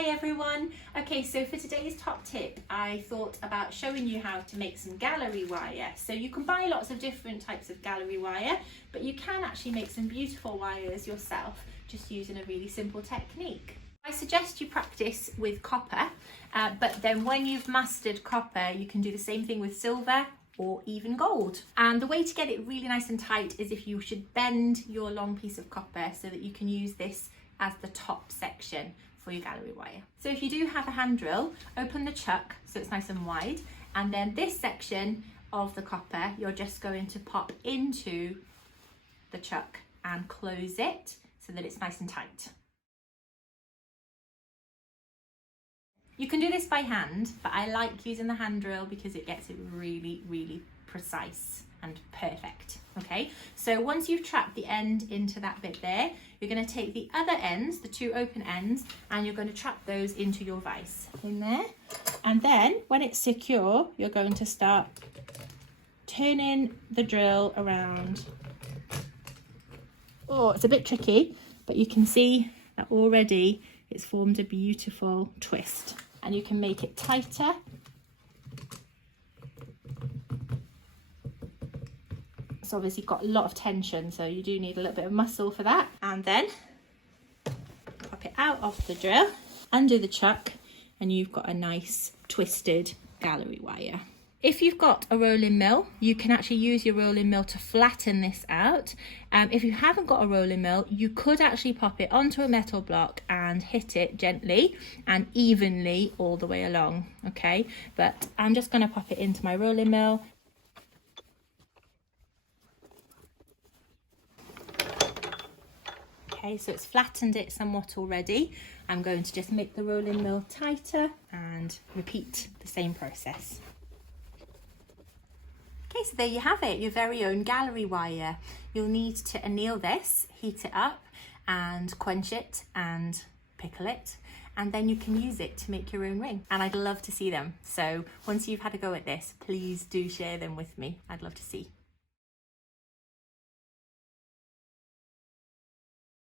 Hi everyone. Okay, so for today's top tip, I thought about showing you how to make some gallery wire. So you can buy lots of different types of gallery wire, but you can actually make some beautiful wires yourself just using a really simple technique. I suggest you practice with copper, but then when you've mastered copper, you can do the same thing with silver or even gold. And the way to get it really nice and tight is if you should bend your long piece of copper so that you can use this as the top section for your gallery wire. So if you do have a hand drill, open the chuck so it's nice and wide, and then this section of the copper you're just going to pop into the chuck and close it so that it's nice and tight. You can do this by hand, but I like using the hand drill because it gets it really, really precise and perfect. Okay, so once you've trapped the end into that bit there, you're going to take the other ends, the two open ends, and you're going to trap those into your vise in there. And then when it's secure, you're going to start turning the drill around. Oh, it's a bit tricky, but you can see that already it's formed a beautiful twist. And you can make it tighter. It's obviously got a lot of tension, so you do need a little bit of muscle for that. And then pop it out of the drill, undo the chuck, and you've got a nice twisted gallery wire. If you've got a rolling mill, you can actually use your rolling mill to flatten this out. If you haven't got a rolling mill, you could actually pop it onto a metal block and hit it gently and evenly all the way along, okay? But I'm just going to pop it into my rolling mill. Okay, so it's flattened it somewhat already. I'm going to just make the rolling mill tighter and repeat the same process. Okay, so there you have it, your very own gallery wire. You'll need to anneal this, heat it up and quench it and pickle it, and then you can use it to make your own ring. And I'd love to see them. So once you've had a go at this, please do share them with me. I'd love to see.